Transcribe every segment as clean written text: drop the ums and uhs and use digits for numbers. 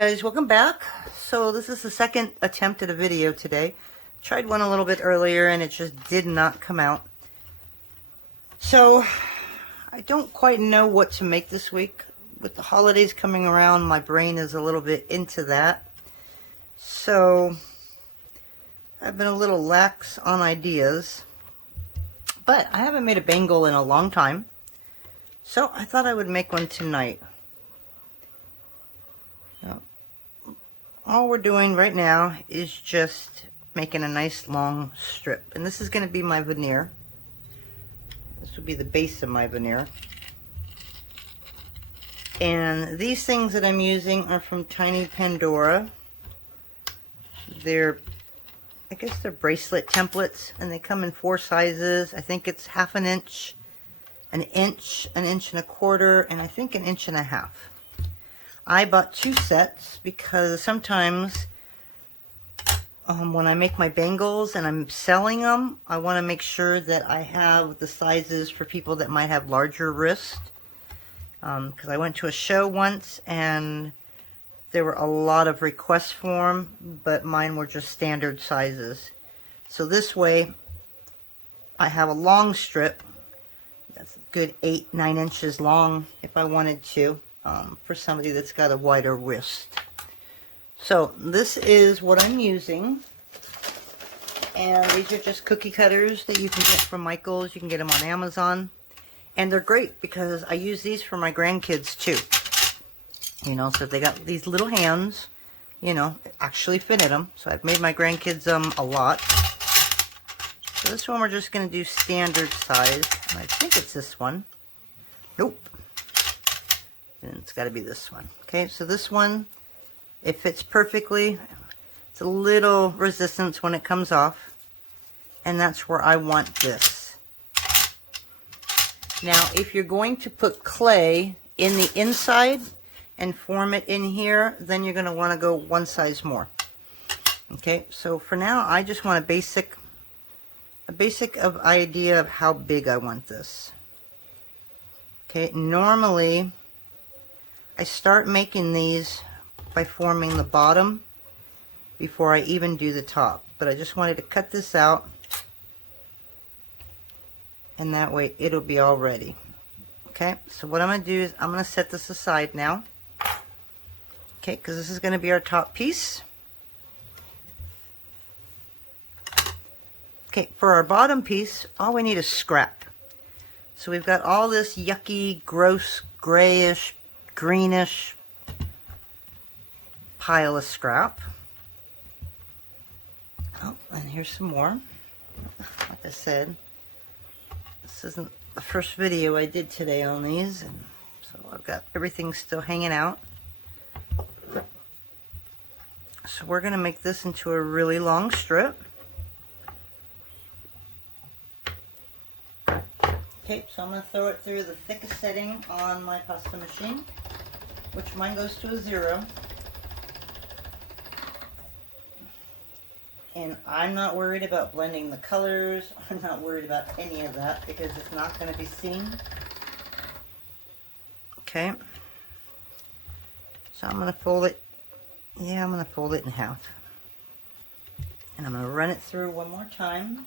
Guys, welcome back. So this is the second attempt at a video today. Tried one a little bit earlier and it just did not come out. So I don't quite know what to make this week. With the holidays coming around, my brain is a little bit into that. So I've been a little lax on ideas. But I haven't made a bangle in a long time. So I thought I would make one tonight. All we're doing right now is just making a nice long strip. And this is going to be my veneer. This will be the base of my veneer. And these things that I'm using are from Tiny Pandora. I guess they're bracelet templates, and they come in 4 sizes. I think it's 1/2 inch, an inch and a quarter, and I think 1.5 inches. I bought 2 sets because sometimes when I make my bangles and I'm selling them, I want to make sure that I have the sizes for people that might have larger wrists. Because I went to a show once and there were a lot of requests for them, but mine were just standard sizes. So this way I have a long strip that's a good 8-9 inches long if I wanted to. For somebody that's got a wider wrist. So this is what I'm using, and these are just cookie cutters that you can get from Michael's. You can get them on Amazon, and they're great because I use these for my grandkids too. You know, so they got these little hands, you know, actually fit in them. So I've made my grandkids a lot. So this one we're just going to do standard size, and I think it's this one. Nope. And it's got to be this one. Okay, so this one, it fits perfectly. It's a little resistance when it comes off, and that's where I want this. Now, if you're going to put clay in the inside and form it in here, then you're going to want to go 1 size more. Okay, so for now, I just want a basic idea of how big I want this. Okay, normally I start making these by forming the bottom before I even do the top. But I just wanted to cut this out, and that way it'll be all ready. Okay, so what I'm going to do is I'm going to set this aside now. Okay, because this is going to be our top piece. Okay, for our bottom piece, all we need is scrap. So we've got all this yucky, gross, grayish, greenish pile of scrap. Oh, and here's some more. Like I said, this isn't the first video I did today on these, and so I've got everything still hanging out. So we're going to make this into a really long strip. Okay, so I'm going to throw it through the thickest setting on my pasta machine, which mine goes to a 0. And I'm not worried about blending the colors. I'm not worried about any of that because it's not going to be seen. Okay. So I'm going to fold it. Yeah, I'm going to fold it in half. And I'm going to run it through one more time.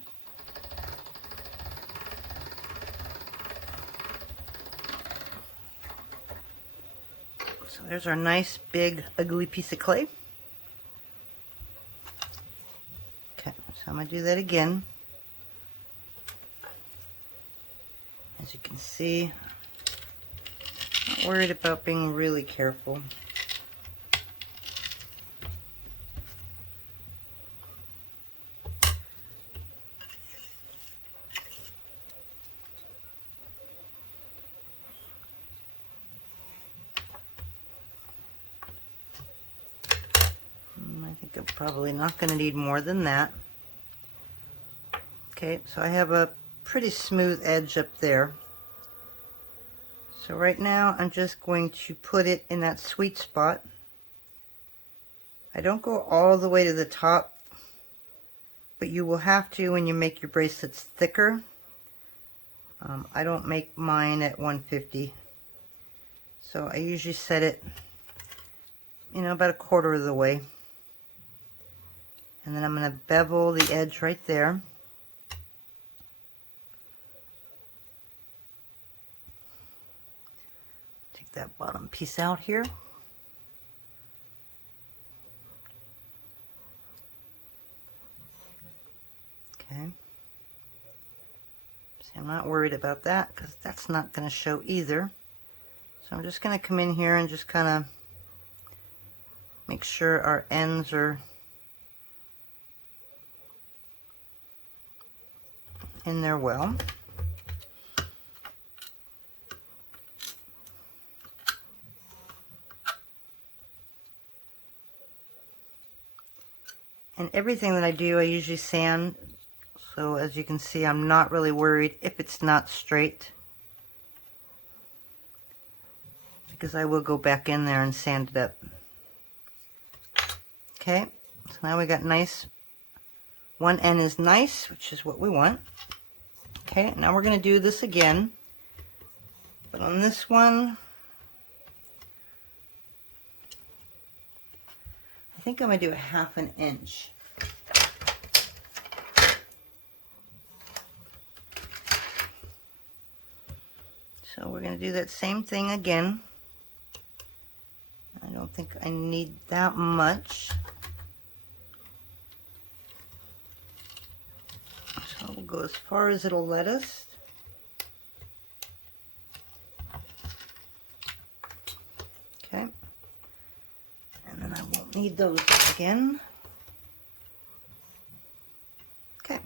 So there's our nice, big, ugly piece of clay. Okay, so I'm going to do that again. As you can see, not worried about being really careful. I think I'm probably not going to need more than that. Okay, so I have a pretty smooth edge up there. So right now I'm just going to put it in that sweet spot. I don't go all the way to the top, but you will have to when you make your bracelets thicker. I don't make mine at 150. So I usually set it you know, about 1/4 of the way. And then I'm going to bevel the edge right there. Take that bottom piece out here. Okay. See, I'm not worried about that because that's not going to show either. So I'm just going to come in here and just kind of make sure our ends are in there well. And everything that I do, I usually sand. So as you can see, I'm not really worried if it's not straight, because I will go back in there and sand it up. Okay, so now we got nice, one end is nice, which is what we want. Okay, now we're going to do this again, but on this one, I think I'm going to do a 1/2 inch. So we're going to do that same thing again. I don't think I need that much. So we'll go as far as it'll let us. Okay. And then I won't need those again. Okay.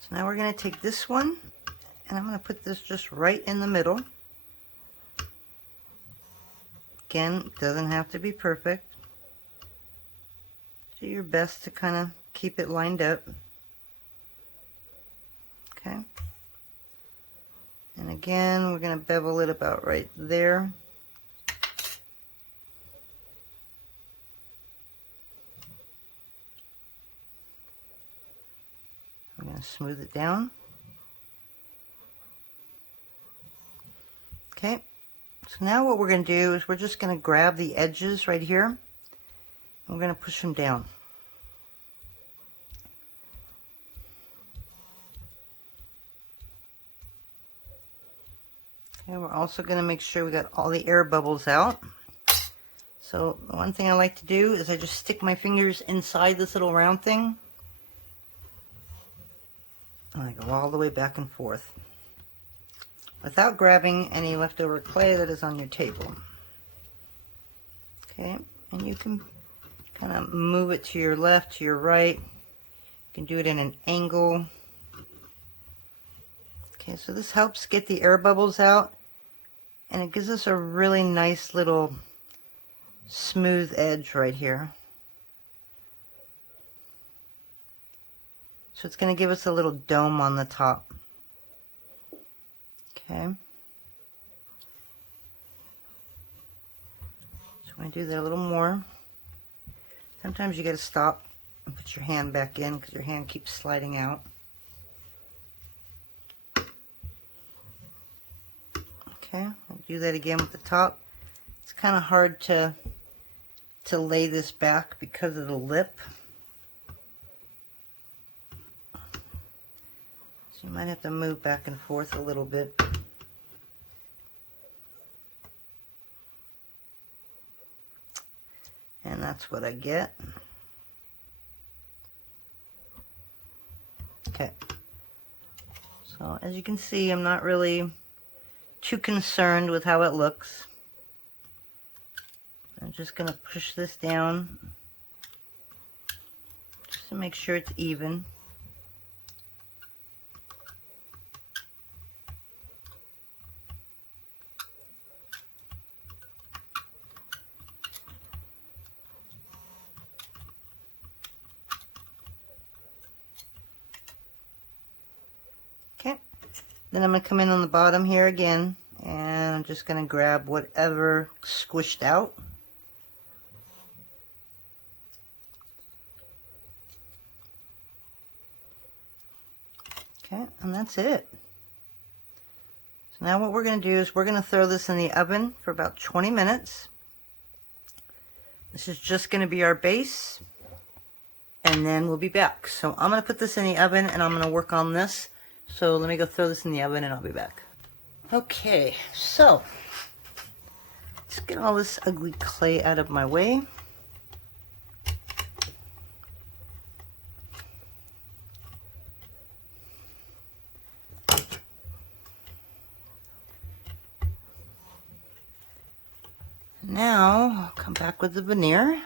So now we're going to take this one, and I'm going to put this just right in the middle. Again, it doesn't have to be perfect. Do your best to kind of keep it lined up. Okay. And again, we're going to bevel it about right there. I'm going to smooth it down. Okay. So now what we're going to do is we're just going to grab the edges right here, and we're going to push them down. Okay, we're also going to make sure we got all the air bubbles out. So the one thing I like to do is I just stick my fingers inside this little round thing, and I go all the way back and forth, without grabbing any leftover clay that is on your table. Okay, and you can kind of move it to your left, to your right. You can do it in an angle. Okay, so this helps get the air bubbles out, and it gives us a really nice little smooth edge right here. So it's going to give us a little dome on the top. Okay. So I'm going to do that a little more. Sometimes you got to stop and put your hand back in because your hand keeps sliding out. Okay, I'll do that again with the top. It's kind of hard to lay this back because of the lip. So you might have to move back and forth a little bit. And that's what I get. Okay. So as you can see, I'm not really too concerned with how it looks. I'm just going to push this down just to make sure it's even. Okay, then I'm going to come in on the bottom here again, and I'm just going to grab whatever squished out. Okay, and that's it. So now what we're going to do is we're going to throw this in the oven for about 20 minutes. This is just going to be our base, and then we'll be back. So I'm going to put this in the oven and I'm going to work on this. So let me go throw this in the oven and I'll be back. Okay, so let's get all this ugly clay out of my way. Now I'll come back with the veneer.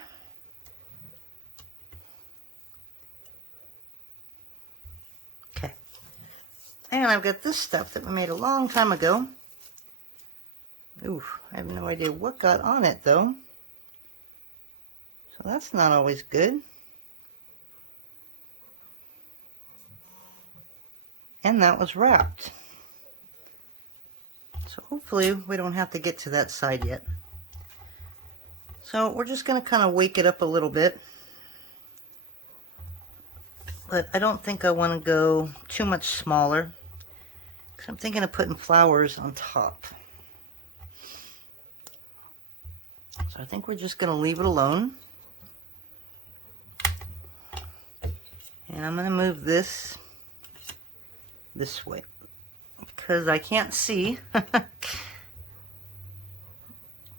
Okay, and I've got this stuff that we made a long time ago. Ooh, I have no idea what got on it though, so that's not always good. And that was wrapped, so hopefully we don't have to get to that side yet. So we're just going to kind of wake it up a little bit. But I don't think I want to go too much smaller, because I'm thinking of putting flowers on top. So I think we're just going to leave it alone. And I'm going to move this way, because I can't see.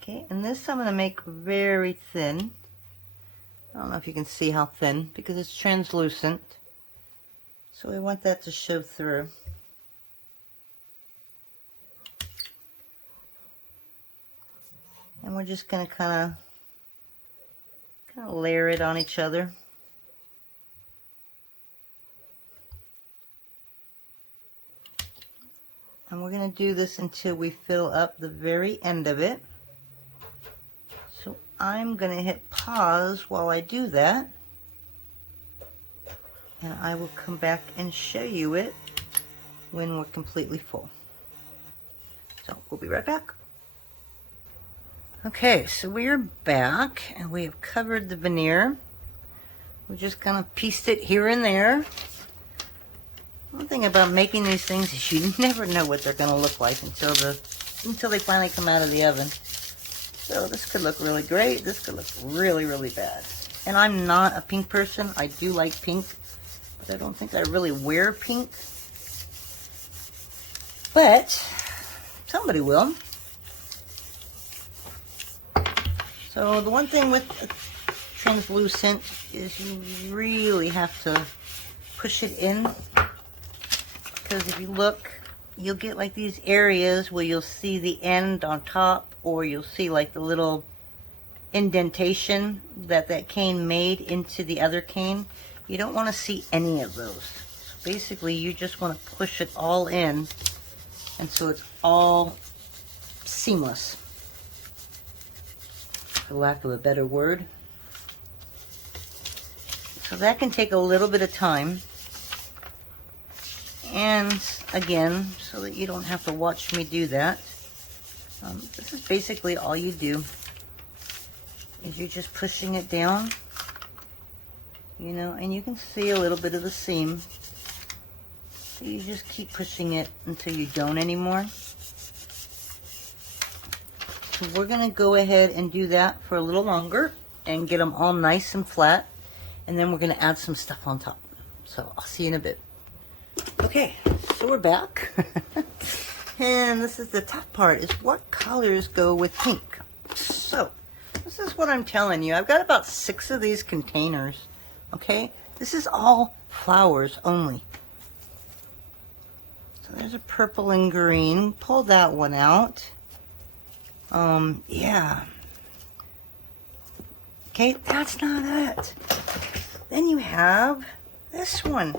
Okay, and this I'm going to make very thin. I don't know if you can see how thin, because it's translucent. So we want that to show through. And we're just going to kind of layer it on each other. And we're going to do this until we fill up the very end of it. So I'm going to hit pause while I do that, and I will come back and show you it when we're completely full. So we'll be right back. Okay, so we are back and we have covered the veneer. We just kind of pieced it here and there. One thing about making these things is you never know what they're going to look like until they finally come out of the oven. So this could look really great. This could look really, really bad. And I'm not a pink person. I do like pink, but I don't think I really wear pink. But somebody will. So the one thing with translucent is you really have to push it in, because if you look, you'll get like these areas where you'll see the end on top, or you'll see like the little indentation that cane made into the other cane. You don't want to see any of those. So basically you just want to push it all in, and so it's all seamless, for lack of a better word. So that can take a little bit of time. And again, so that you don't have to watch me do that, this is basically all you do, is you're just pushing it down, you know, and you can see a little bit of the seam. So you just keep pushing it until you don't anymore. So we're going to go ahead and do that for a little longer and get them all nice and flat, and then we're going to add some stuff on top. So I'll see you in a bit. Okay, so we're back. And this is the tough part, is what colors go with pink. So this is what I'm telling you. I've got about 6 of these containers. Okay, this is all flowers only. So there's a purple and green. Pull that one out. Yeah. Okay, that's not it. Then you have this one.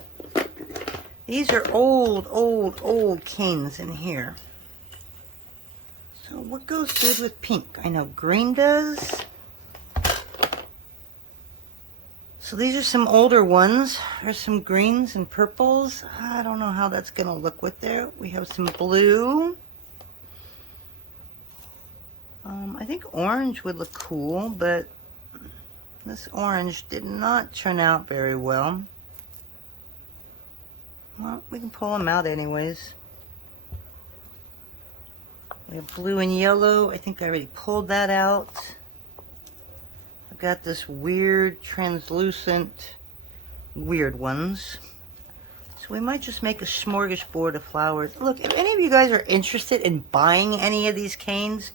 These are old canes in here. So what goes good with pink? I know green does. So these are some older ones. There's some greens and purples. I don't know how that's going to look with there. We have some blue. I think orange would look cool, but this orange did not turn out very well. Well, we can pull them out anyways. We have blue and yellow. I think I already pulled that out. I've got this weird translucent weird ones. So we might just make a smorgasbord of flowers. Look, if any of you guys are interested in buying any of these canes,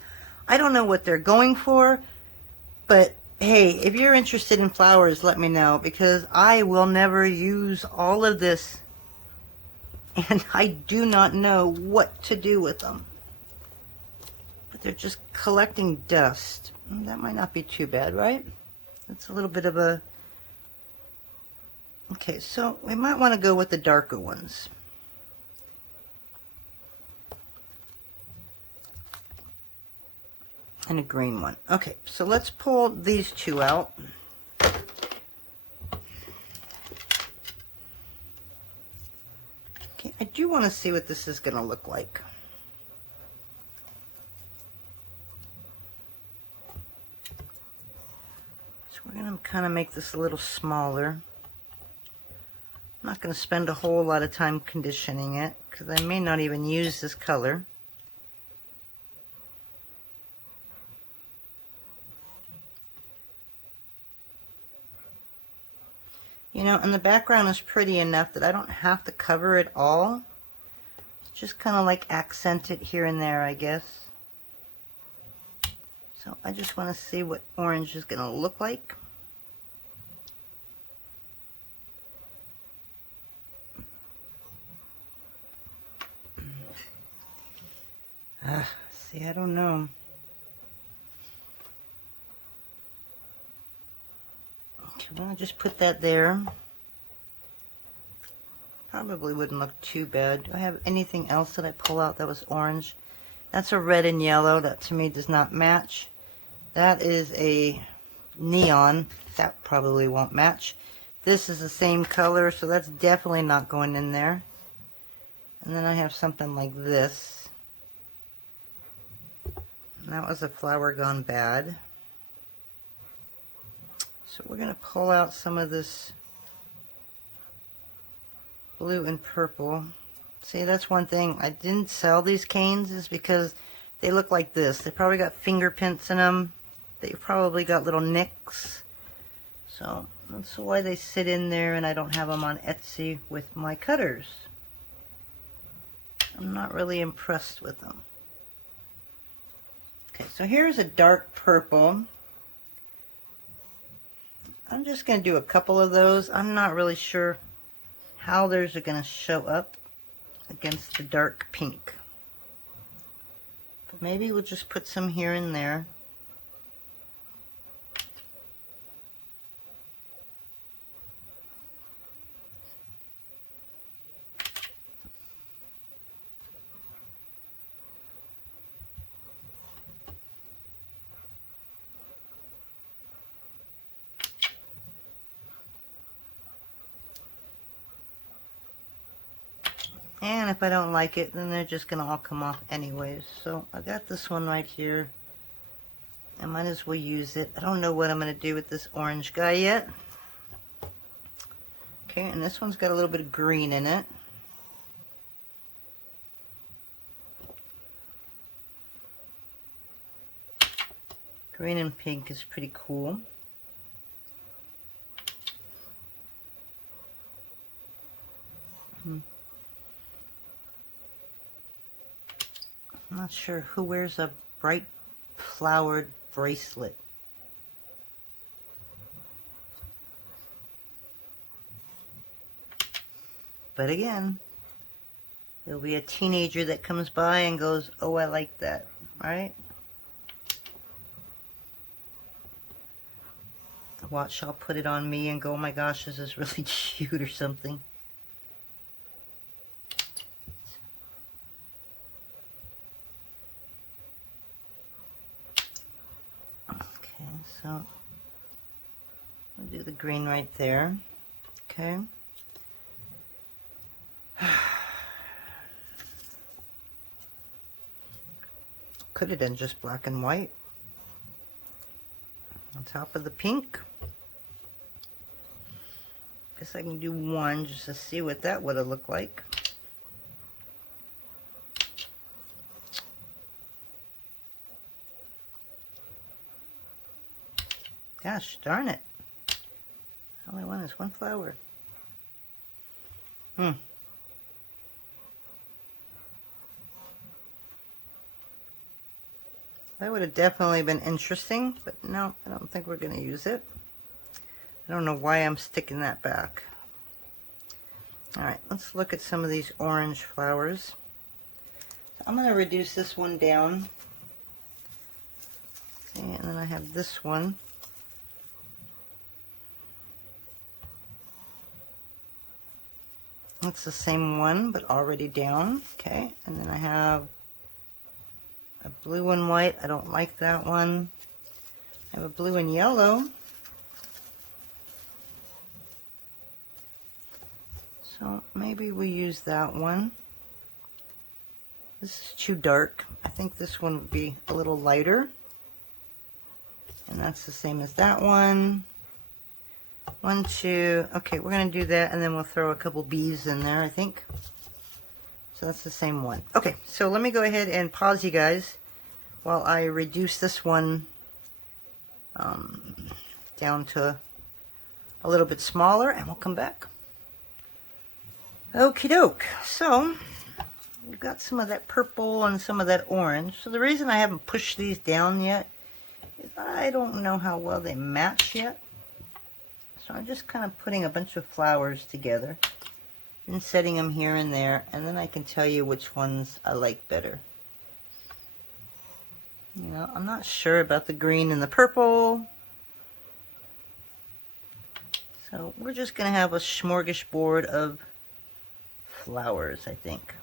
I don't know what they're going for, but hey, if you're interested in flowers, let me know, because I will never use all of this, and I do not know what to do with them. But they're just collecting dust. That might not be too bad, right? That's a little bit of a... Okay, so we might want to go with the darker ones. And a green one. Okay, so let's pull these two out. Okay, I do want to see what this is going to look like. So we're going to kind of make this a little smaller. I'm not going to spend a whole lot of time conditioning it, because I may not even use this color. You know, and the background is pretty enough that I don't have to cover it all. Just kind of like accent it here and there, I guess. So I just want to see what orange is going to look like. See, I don't know. Okay, well, I'll just put that there. Probably wouldn't look too bad. Do I have anything else that I pull out that was orange? That's a red and yellow. That to me does not match. That is a neon. That probably won't match. This is the same color, so that's definitely not going in there. And then I have something like this. That was a flower gone bad. So we're going to pull out some of this blue and purple. See, that's one thing. I didn't sell these canes is because they look like this. They probably got fingerprints in them. They've probably got little nicks. So that's why they sit in there and I don't have them on Etsy with my cutters. I'm not really impressed with them. Okay, so here's a dark purple. I'm just going to do a couple of those. I'm not really sure how theirs are going to show up against the dark pink. But maybe we'll just put some here and there. And if I don't like it, then they're just going to all come off anyways. So I got this one right here. I might as well use it. I don't know what I'm going to do with this orange guy yet. Okay, and this one's got a little bit of green in it. Green and pink is pretty cool. I'm not sure who wears a bright flowered bracelet. But again, there'll be a teenager that comes by and goes, oh, I like that, right? Watch, I'll put it on me and go, oh my gosh, this is really cute or something. So I'll do the green right there. Okay. Could have done just black and white on top of the pink. Guess I can do one just to see what that would have looked like. Gosh darn it. All I want is one flower. That would have definitely been interesting, but no, I don't think we're going to use it. I don't know why I'm sticking that back. Alright, let's look at some of these orange flowers. So I'm going to reduce this one down. Okay, and then I have this one. That's the same one, but already down. Okay, and then I have a blue and white. I don't like that one. I have a blue and yellow. So maybe we use that one. This is too dark. I think this one would be a little lighter. And that's the same as that one. 1, 2. Okay, we're going to do that, and then we'll throw a couple bees in there, I think. So that's the same one. Okay, so let me go ahead and pause you guys while I reduce this one down to a little bit smaller, and we'll come back. Okie doke. So we've got some of that purple and some of that orange. So the reason I haven't pushed these down yet is I don't know how well they match yet. So I'm just kind of putting a bunch of flowers together and setting them here and there, and then I can tell you which ones I like better. You know, I'm not sure about the green and the purple. So we're just going to have a smorgasbord of flowers, I think.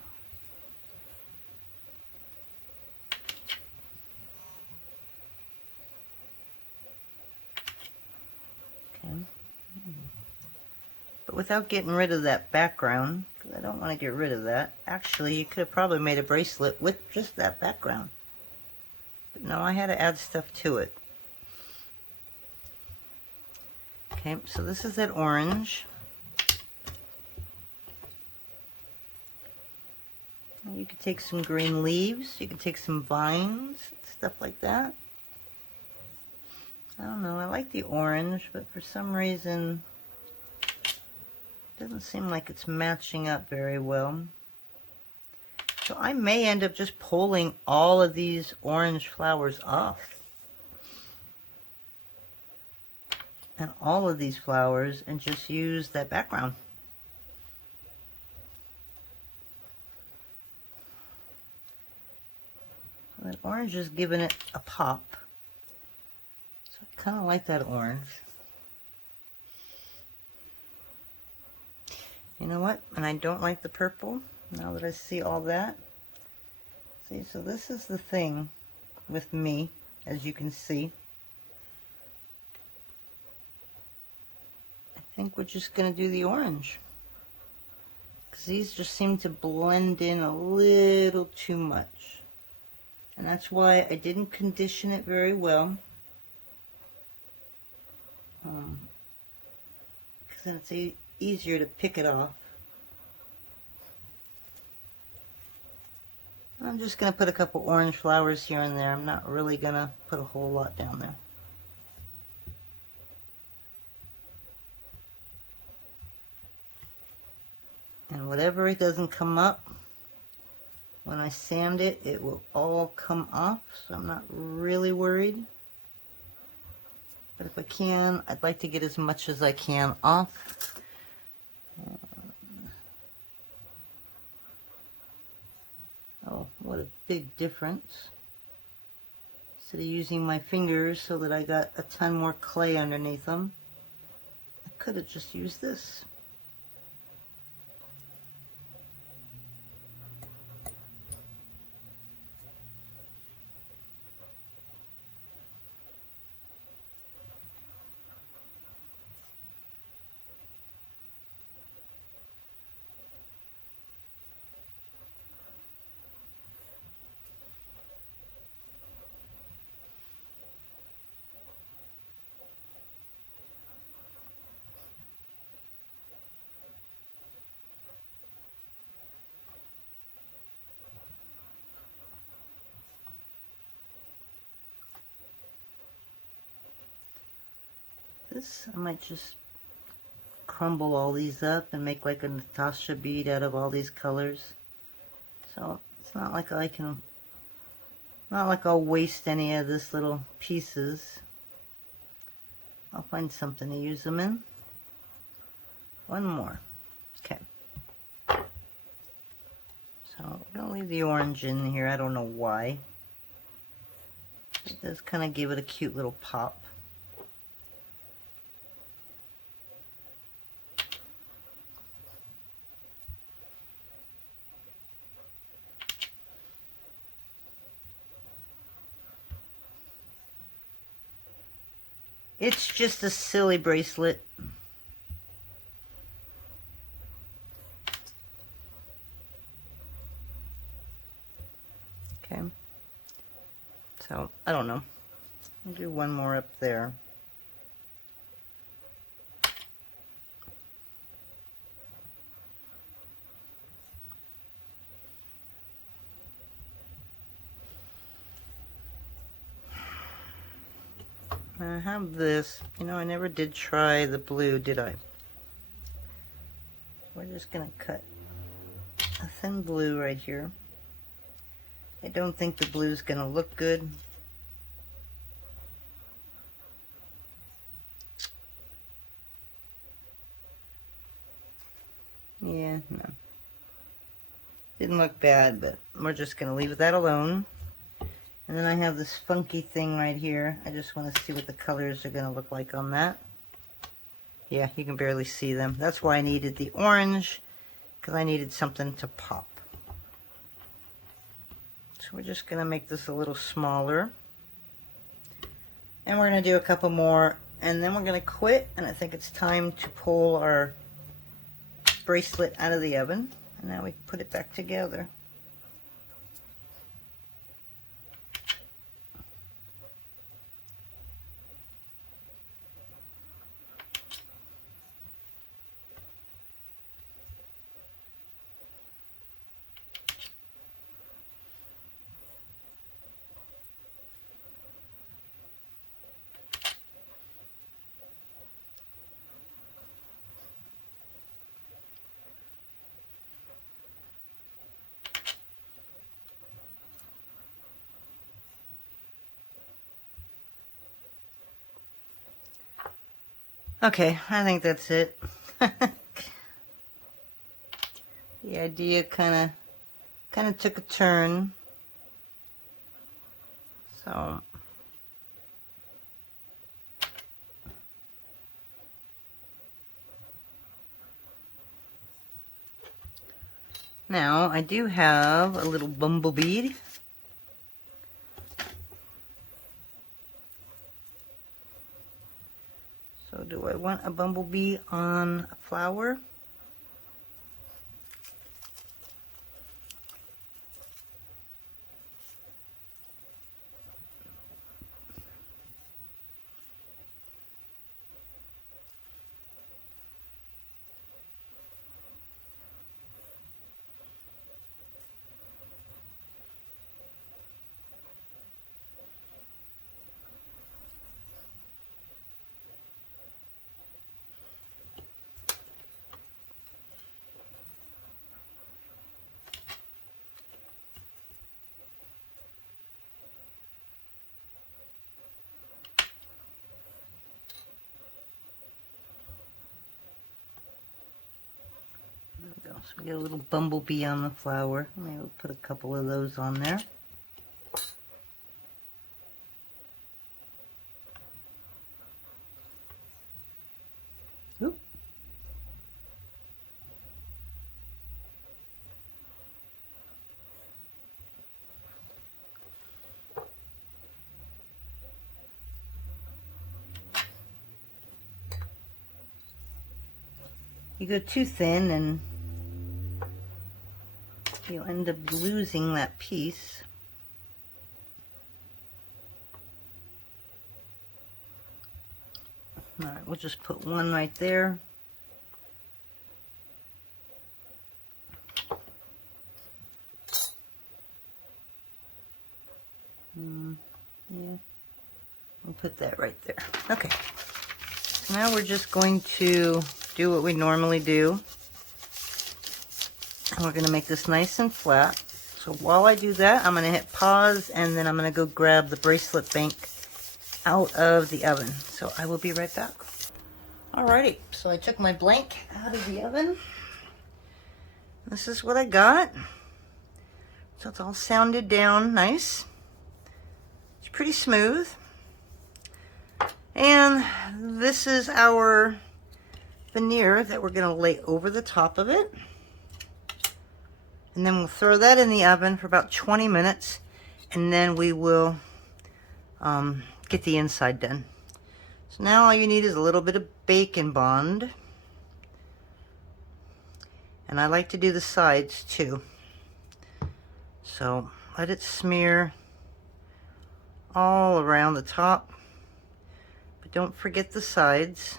Okay. But without getting rid of that background, because I don't want to get rid of that. Actually, you could have probably made a bracelet with just that background. But no, I had to add stuff to it. Okay, so this is that orange. You could take some green leaves. You could take some vines, stuff like that. I don't know. I like the orange, but for some reason, it doesn't seem like it's matching up very well. So I may end up just pulling all of these orange flowers off. And all of these flowers, and just use that background. So that orange is giving it a pop. So I kind of like that orange. You know what? And I don't like the purple, now that I see all that. See, so this is the thing with me, as you can see. I think we're just going to do the orange. Because these just seem to blend in a little too much. And that's why I didn't condition it very well. Because then it's easier to pick it off. I'm just going to put a couple orange flowers here and there. I'm not really going to put a whole lot down there. And whatever it doesn't come up, when I sand it, it will all come off, so I'm not really worried. But if I can, I'd like to get as much as I can off. Oh, what a big difference. Instead of using my fingers so that I got a ton more clay underneath them, I could have just used this. this. I might just crumble all these up and make like a Natasha bead out of all these colors. So it's not like I'll waste any of this little pieces. I'll find something to use them in. One more. Okay. So I'm gonna leave the orange in here. I don't know why. It does kind of give it a cute little pop. It's just a silly bracelet. Okay. So, I don't know. I'll do one more up there. I have this. You know, I never did try the blue, did I? We're just going to cut a thin blue right here. I don't think the blue is going to look good. Yeah, no. Didn't look bad, but we're just going to leave that alone. And then I have this funky thing right here. I just want to see what the colors are going to look like on that. Yeah, you can barely see them. That's why I needed the orange, because I needed something to pop. So we're just going to make this a little smaller. And we're going to do a couple more, and then we're going to quit. And I think it's time to pull our bracelet out of the oven. And now we can put it back together. Okay, I think that's it. The idea kind of took a turn. So now I do have a little bumblebee. So do I want a bumblebee on a flower? So we get a little bumblebee on the flower. Maybe we'll put a couple of those on there. Oop. You go too thin and you'll end up losing that piece. Alright, we'll just put one right there. Yeah, we'll put that right there. Okay, Now we're just going to do what we normally do. And we're going to make this nice and flat. So while I do that, I'm going to hit pause, and then I'm going to go grab the bracelet bank out of the oven. So I will be right back. Alrighty, so I took my blank out of the oven. This is what I got. So it's all sounded down nice. It's pretty smooth. And this is our veneer that we're going to lay over the top of it. And then we'll throw that in the oven for about 20 minutes. And then we will get the inside done. So now all you need is a little bit of Bacon Bond. And I like to do the sides too. So let it smear all around the top. But don't forget the sides.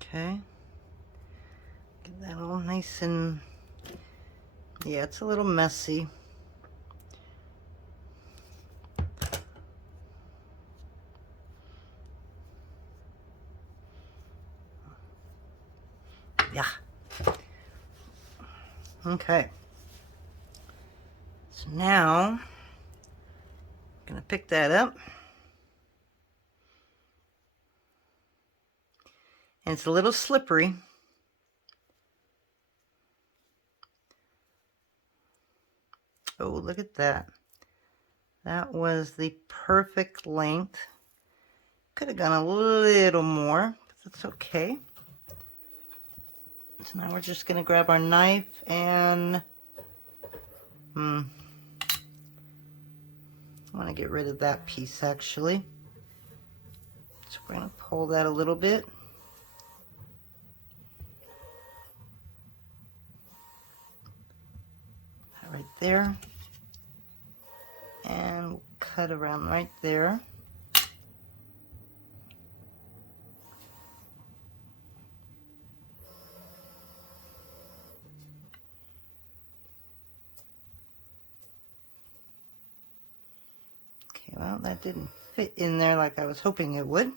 Okay. Get that all nice and, yeah, it's a little messy. Yeah. Okay. So now, I'm going to pick that up. And it's a little slippery. Oh, look at that. That was the perfect length. Could have gone a little more, but that's okay. So now we're just going to grab our knife and I want to get rid of that piece actually. So we're going to pull that a little bit. Right there. And we'll cut around right there. Okay, well, that didn't fit in there like I was hoping it would.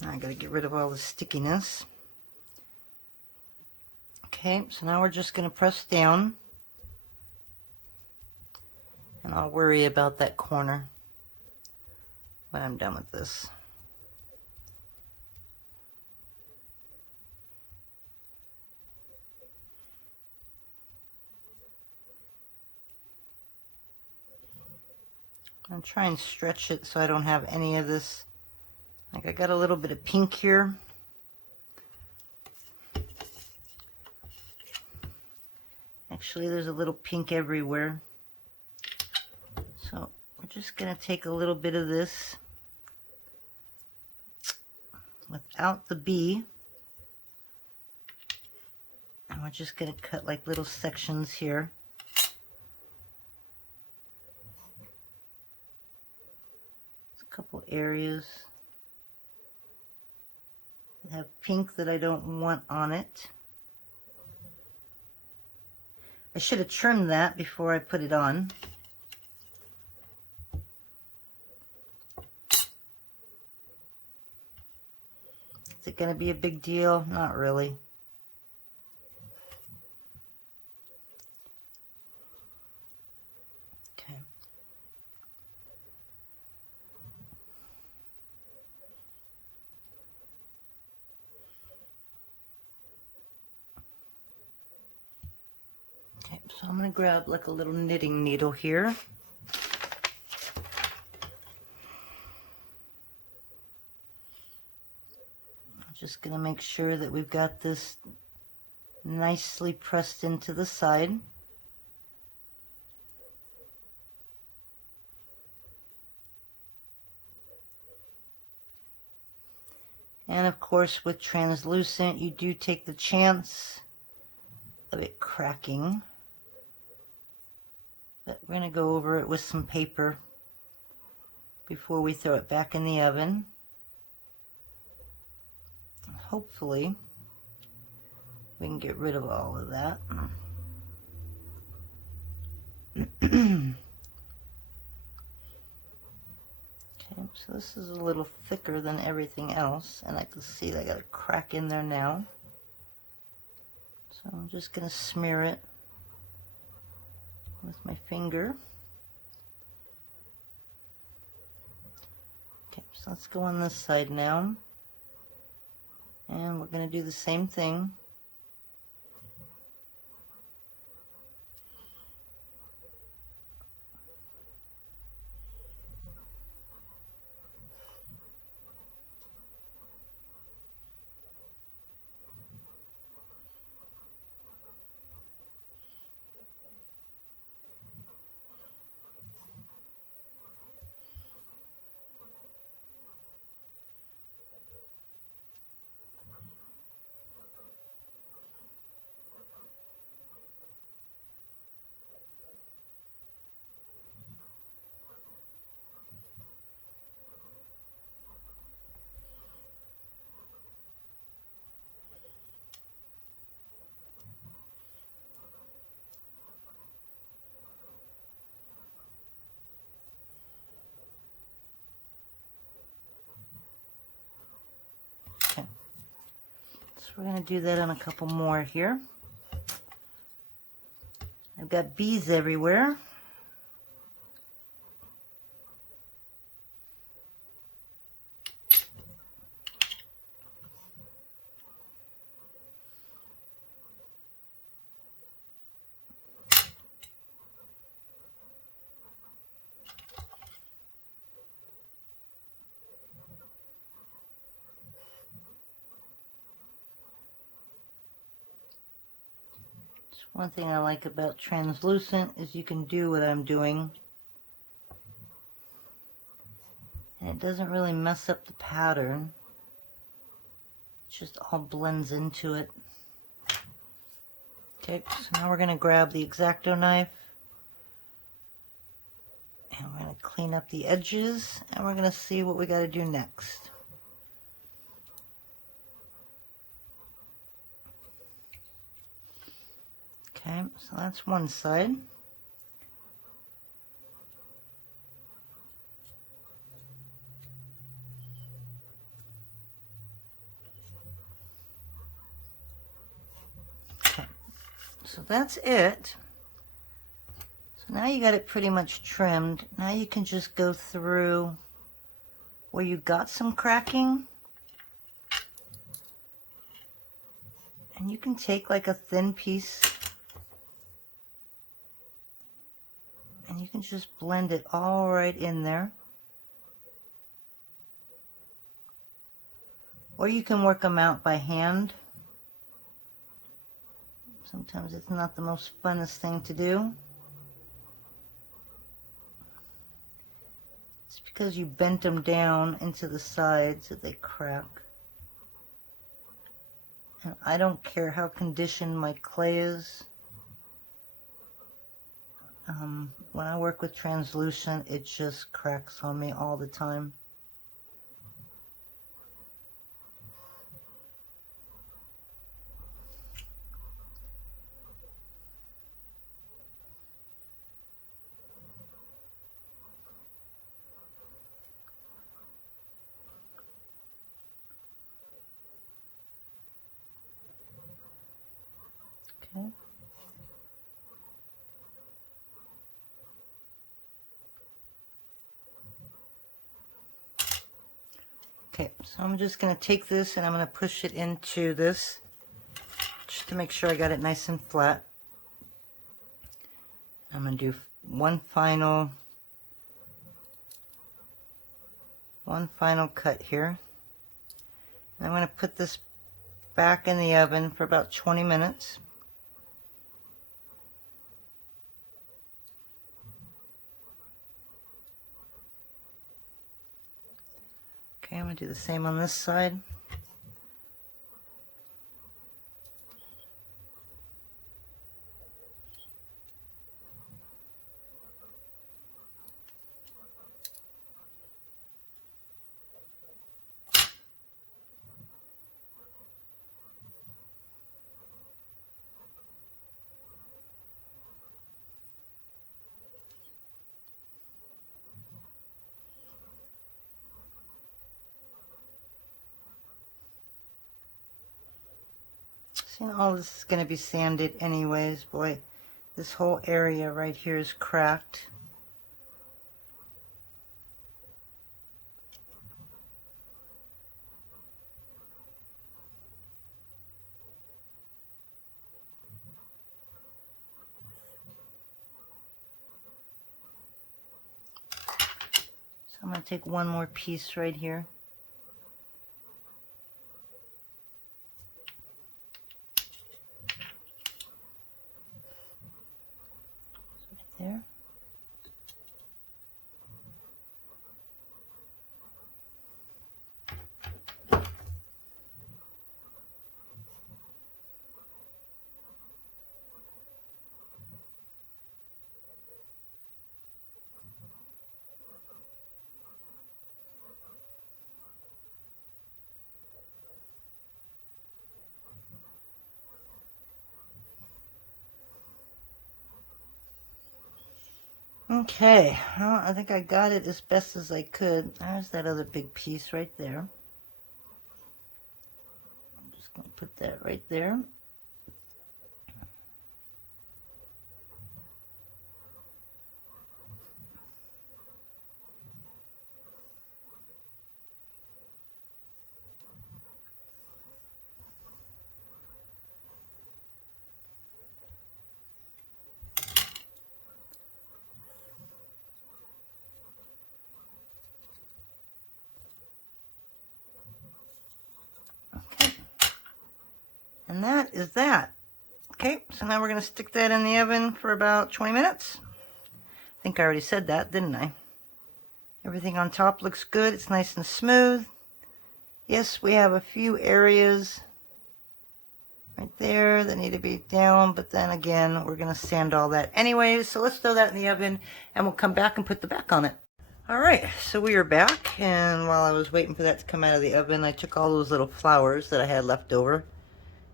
Now I gotta get rid of all the stickiness. Okay, so now we're just gonna press down. And I'll worry about that corner when I'm done with this. I'll try and stretch it so I don't have any of this. Like I got a little bit of pink here. Actually, there's a little pink everywhere. So we're just going to take a little bit of this without the bee. And we're just going to cut like little sections here. There's a couple areas that have pink that I don't want on it. I should have trimmed that before I put it on. Is it going to be a big deal? Not really. Okay. Okay, so I'm going to grab like a little knitting needle here. Just going to make sure that we've got this nicely pressed into the side. And of course with translucent you do take the chance of it cracking. But we're going to go over it with some paper before we throw it back in the oven. Hopefully we can get rid of all of that. Okay, so this is a little thicker than everything else, and I can see that I got a crack in there now. So I'm just going to smear it with my finger. Okay, so let's go on this side now. And we're going to do the same thing. Okay. So we're going to do that on a couple more here. I've got bees everywhere. One thing I like about translucent is you can do what I'm doing, and it doesn't really mess up the pattern. It just all blends into it. Okay, so now we're going to grab the X-Acto knife, and we're going to clean up the edges, and we're going to see what we got to do next. Okay, so that's one side. Okay, so that's it. So now you got it pretty much trimmed. Now you can just go through where you got some cracking. And you can take like a thin piece and you can just blend it all right in there. Or you can work them out by hand. Sometimes it's not the most funnest thing to do. It's because you bent them down into the sides that they crack. And I don't care how conditioned my clay is. When I work with translucent, it just cracks on me all the time. Okay. Okay, so I'm just going to take this and I'm going to push it into this just to make sure I got it nice and flat. I'm going to do one final cut here. And I'm going to put this back in the oven for about 20 minutes. Okay, I'm going to do the same on this side. See, all this is going to be sanded anyways. Boy, this whole area right here is cracked. So I'm going to take one more piece right here. There. Okay, well, I think I got it as best as I could. There's that other big piece right there. I'm just going to put that right there. Okay, and that is that. Okay, so now we're going to stick that in the oven for about 20 minutes. I think I already said that, didn't I? Everything on top looks good. It's nice and smooth. Yes, we have a few areas right there that need to be down, but then again, we're going to sand all that anyways. So let's throw that in the oven and we'll come back and put the back on it. All right, so we are back, and while I was waiting for that to come out of the oven, I took all those little flowers that I had left over,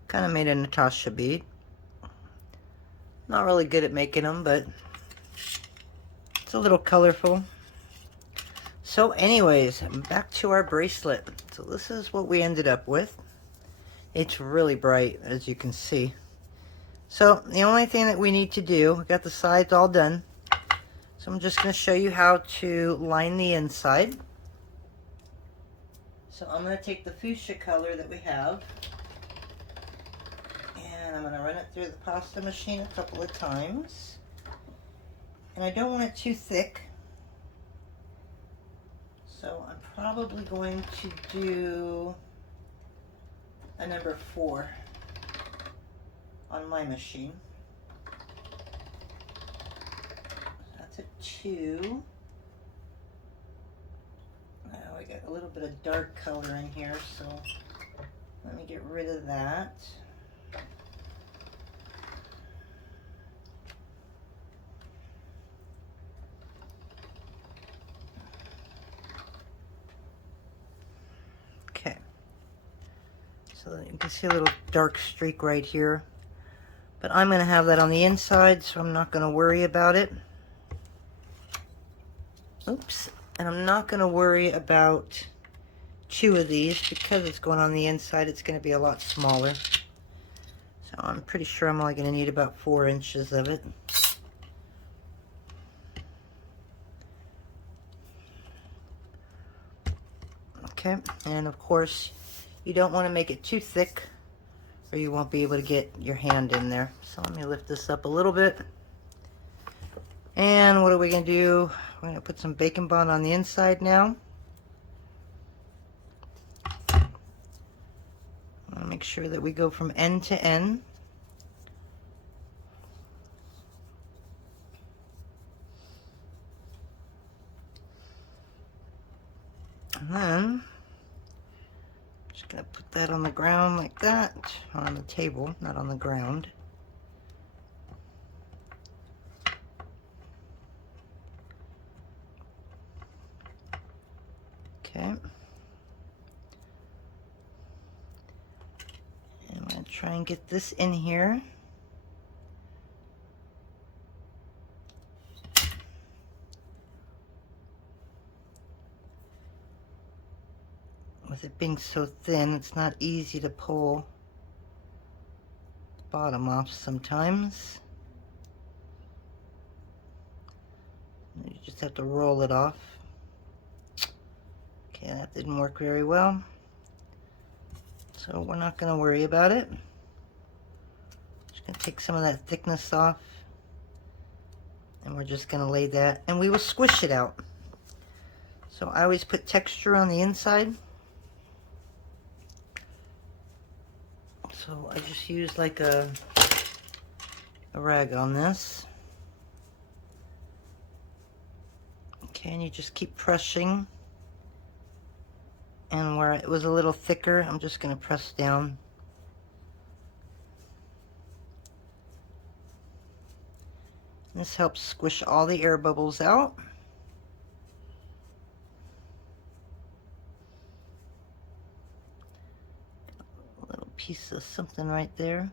kind of made a Natasha bead. Not really good at making them, but it's a little colorful. So anyways, back to our bracelet. So this is what we ended up with. It's really bright, as you can see. So the only thing that we need to do, we got the sides all done. So I'm just going to show you how to line the inside. So I'm going to take the fuchsia color that we have, and I'm going to run it through the pasta machine a couple of times. And I don't want it too thick. So I'm probably going to do a number 4 on my machine. That's a 2. Now I got a little bit of dark color in here, so let me get rid of that. Okay, so you can see a little dark streak right here, but I'm going to have that on the inside, so I'm not going to worry about it. Oops, and I'm not going to worry about 2 of these because it's going on the inside. It's going to be a lot smaller, so I'm pretty sure I'm only going to need about 4 inches of it. Okay, and of course you don't want to make it too thick or you won't be able to get your hand in there. So let me lift this up a little bit. And what are we going to do? We're going to put some bacon bond on the inside now. I'll make sure that we go from end to end. And then I'm just going to put that on the ground like that, on the table, not on the ground. Okay. And I'm going to try and get this in here. With it being so thin, it's not easy to pull bottom off sometimes. You just have to roll it off. Okay, that didn't work very well. So we're not going to worry about it. Just going to take some of that thickness off. And we're just going to lay that, and we will squish it out. So I always put texture on the inside. So I just use like a rag on this. Okay, and you just keep pressing. And where it was a little thicker, I'm just going to press down. This helps squish all the air bubbles out. A little piece of something right there.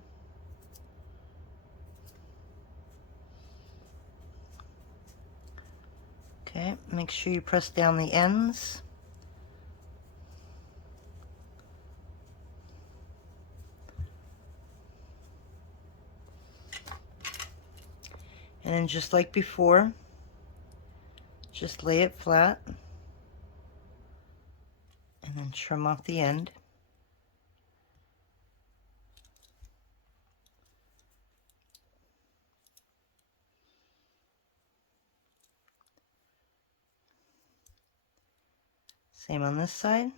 Okay, make sure you press down the ends. And then just like before, just lay it flat and then trim off the end. Same on this side.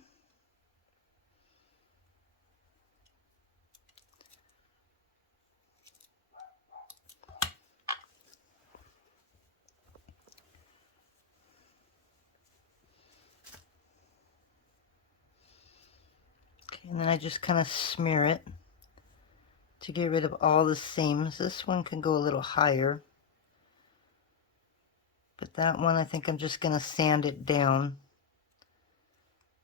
Okay, and then I just kind of smear it to get rid of all the seams. This one can go a little higher, but that one I think I'm just going to sand it down.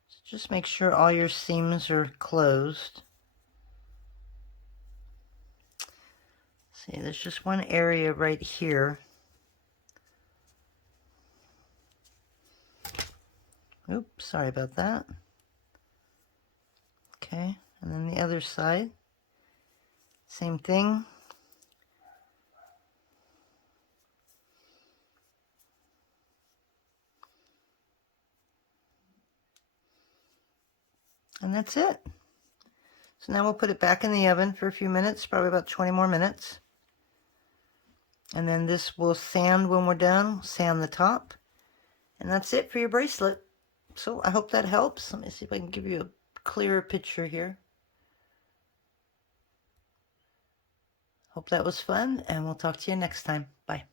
So just make sure all your seams are closed. See, there's just one area right here. Oops, sorry about that. Okay, and then the other side, same thing. And that's it. So now we'll put it back in the oven for a few minutes, probably about 20 more minutes. And then this will sand when we're done, sand the top. And that's it for your bracelet. So I hope that helps. Let me see if I can give you a clearer picture here. Hope that was fun, and we'll talk to you next time. Bye.